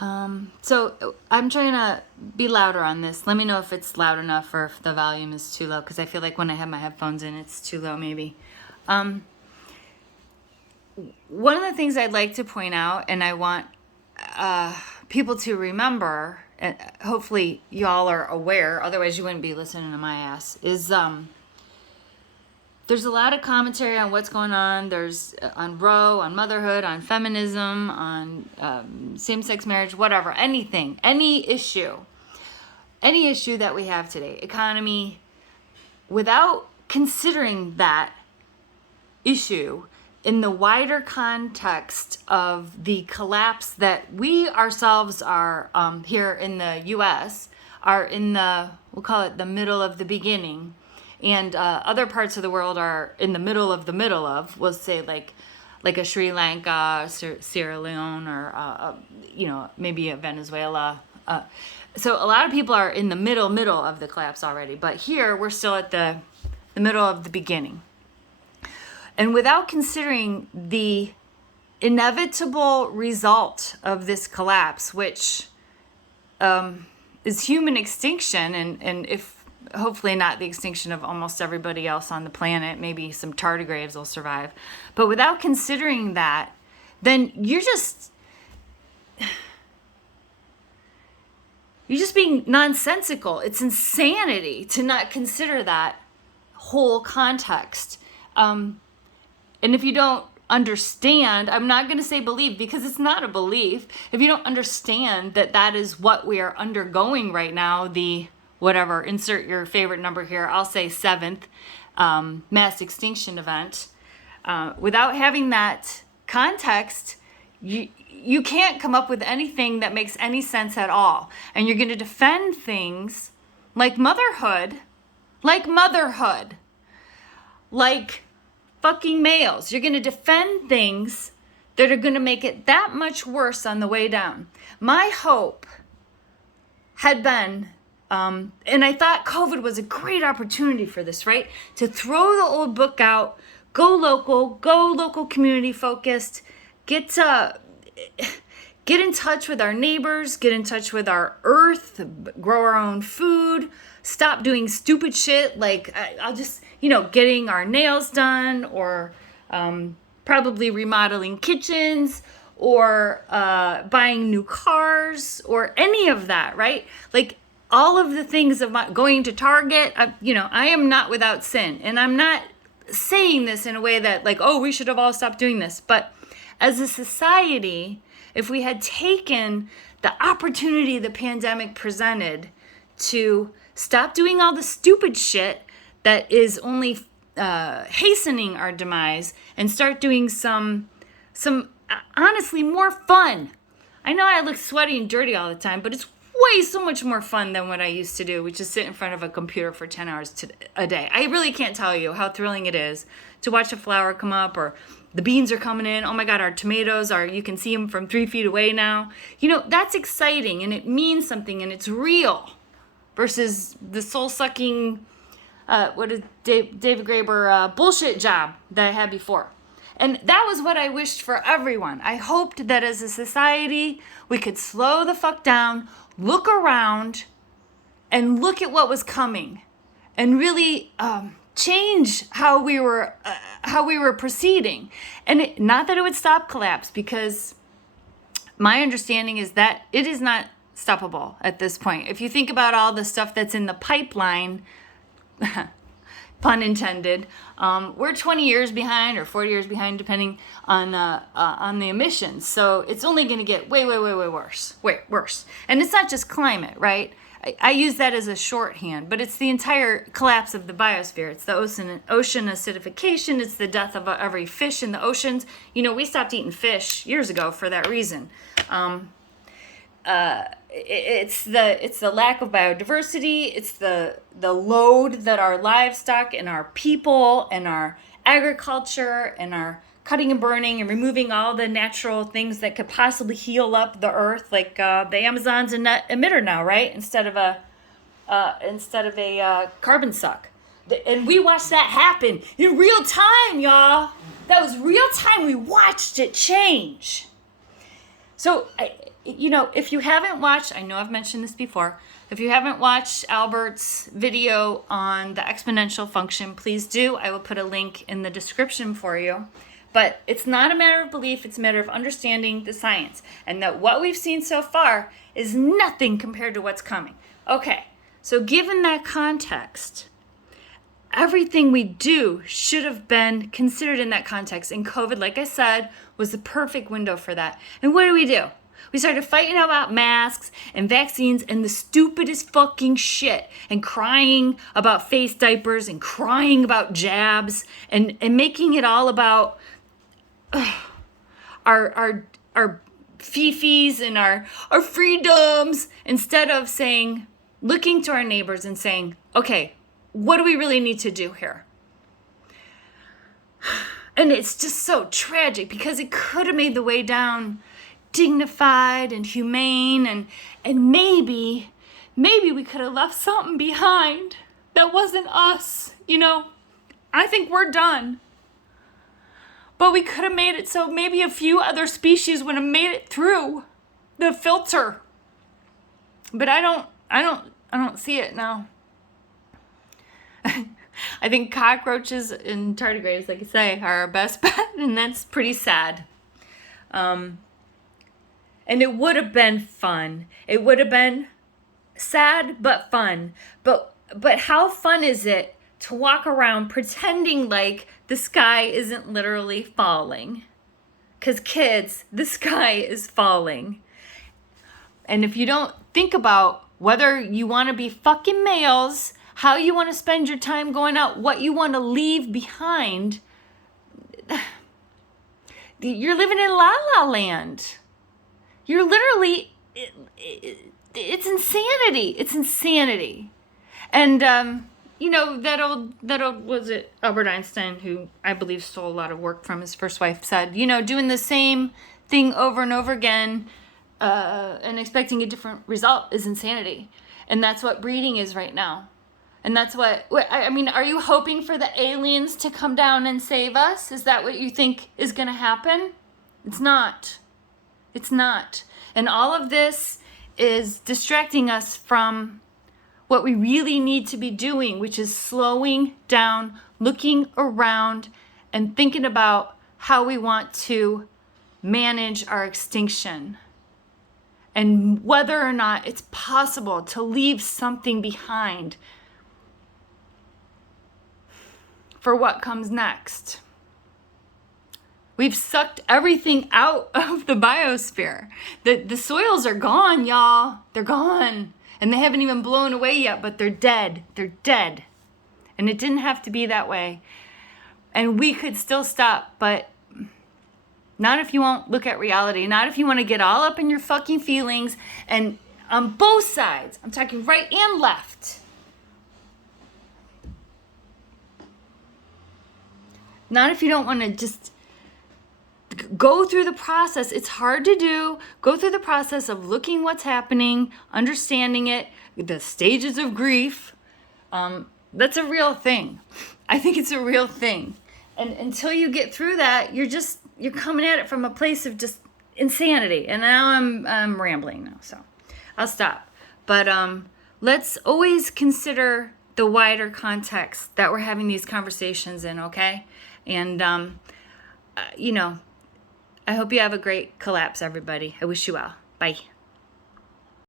So I'm trying to be louder on this. Let me know if it's loud enough or if the volume is too low, because I feel like when I have my headphones in, it's too low maybe. One of the things I'd like to point out, and I want people to remember, and hopefully y'all are aware, otherwise you wouldn't be listening to my ass, is there's a lot of commentary on what's going on. There's on Roe, on motherhood, on feminism, on same-sex marriage, whatever, anything, any issue that we have today, economy, without considering that issue in the wider context of the collapse that we ourselves are here in the U.S. are in we'll call it the middle of the beginning. And other parts of the world are in the middle of, we'll say like a Sri Lanka, Sierra Leone, or, maybe a Venezuela. So a lot of people are in the middle of the collapse already. But here we're still at the middle of the beginning. And without considering the inevitable result of this collapse, which is human extinction, and if hopefully not the extinction of almost everybody else on the planet, maybe some tardigrades will survive, but without considering that, then you're just being nonsensical. It's insanity to not consider that whole context. And if you don't understand, I'm not going to say believe, because it's not a belief. If you don't understand that is what we are undergoing right now, the whatever, insert your favorite number here, I'll say 7th mass extinction event. Without having that context, you can't come up with anything that makes any sense at all. And you're going to defend things like motherhood, like fucking males. You're going to defend things that are going to make it that much worse on the way down. My hope had been, and I thought COVID was a great opportunity for this, right? To throw the old book out, go local community focused, get in touch with our neighbors, get in touch with our earth, grow our own food, stop doing stupid shit like I'll just, getting our nails done, or probably remodeling kitchens, or buying new cars, or any of that, right? Like all of the things of going to Target, I am not without sin. And I'm not saying this in a way that like, oh, we should have all stopped doing this. But as a society, if we had taken the opportunity the pandemic presented to stop doing all the stupid shit that is only hastening our demise, and start doing some honestly more fun. I know I look sweaty and dirty all the time, but it's way so much more fun than what I used to do, which is sit in front of a computer for 10 hours a day. I really can't tell you how thrilling it is to watch a flower come up, or the beans are coming in. Oh my God, our tomatoes you can see them from 3 feet away now. That's exciting, and it means something, and it's real, versus the soul-sucking, what is David Graeber, bullshit job that I had before. And that was what I wished for everyone. I hoped that as a society, we could slow the fuck down, look around, and look at what was coming, and really change how we were proceeding. And not that it would stop collapse, because my understanding is that it is not stoppable at this point. If you think about all the stuff that's in the pipeline, pun intended, we're 20 years behind or 40 years behind, depending on the emissions. So it's only going to get way worse. And it's not just climate, right? I use that as a shorthand, but it's the entire collapse of the biosphere. It's the ocean acidification. It's the death of every fish in the oceans. We stopped eating fish years ago for that reason. It's the lack of biodiversity. It's the load that our livestock and our people and our agriculture and our cutting and burning and removing all the natural things that could possibly heal up the earth, like the Amazon's a net emitter now, right? Instead of a carbon suck. And we watched that happen in real time, y'all. That was real time. We watched it change. So, if you haven't watched, I know I've mentioned this before, if you haven't watched Albert's video on the exponential function, please do. I will put a link in the description for you. But it's not a matter of belief, it's a matter of understanding the science. And that what we've seen so far is nothing compared to what's coming. Okay, so given that context, everything we do should have been considered in that context. And COVID, like I said, was the perfect window for that. And what do? We started fighting about masks and vaccines and the stupidest fucking shit and crying about face diapers and crying about jabs and making it all about our fifis and our freedoms, instead of looking to our neighbors and saying, okay, what do we really need to do here? And it's just so tragic because it could have made the way down dignified and humane, and maybe we could have left something behind that wasn't us. I think we're done. But we could have made it so maybe a few other species would have made it through the filter. But I don't see it now. I think cockroaches and tardigrades, like I say, are our best bet, and that's pretty sad. And it would have been fun. It would have been sad but fun. But how fun is it to walk around pretending like the sky isn't literally falling? Because kids, the sky is falling. And if you don't think about whether you want to be fucking males, how you want to spend your time going out, what you want to leave behind, you're living in La La Land. You're literally, it's insanity. It's insanity. And, that old, was it Albert Einstein, who I believe stole a lot of work from his first wife, said, doing the same thing over and over again and expecting a different result is insanity. And that's what breeding is right now. And that's are you hoping for the aliens to come down and save us? Is that what you think is going to happen? It's not. It's not. And all of this is distracting us from what we really need to be doing, which is slowing down, looking around, and thinking about how we want to manage our extinction. And whether or not it's possible to leave something behind for what comes next. We've sucked everything out of the biosphere. The soils are gone, y'all. They're gone. And they haven't even blown away yet, but they're dead. They're dead. And it didn't have to be that way. And we could still stop, but not if you won't look at reality. Not if you want to get all up in your fucking feelings. And on both sides, I'm talking right and left. Not if you don't want to just go through the process. It's hard to do. Go through the process of looking what's happening, understanding it, the stages of grief. That's a real thing. I think it's a real thing. And until you get through that, you're coming at it from a place of just insanity. And now I'm rambling now, so I'll stop. But let's always consider the wider context that we're having these conversations in, okay? And, I hope you have a great collapse, everybody. I wish you well. Bye.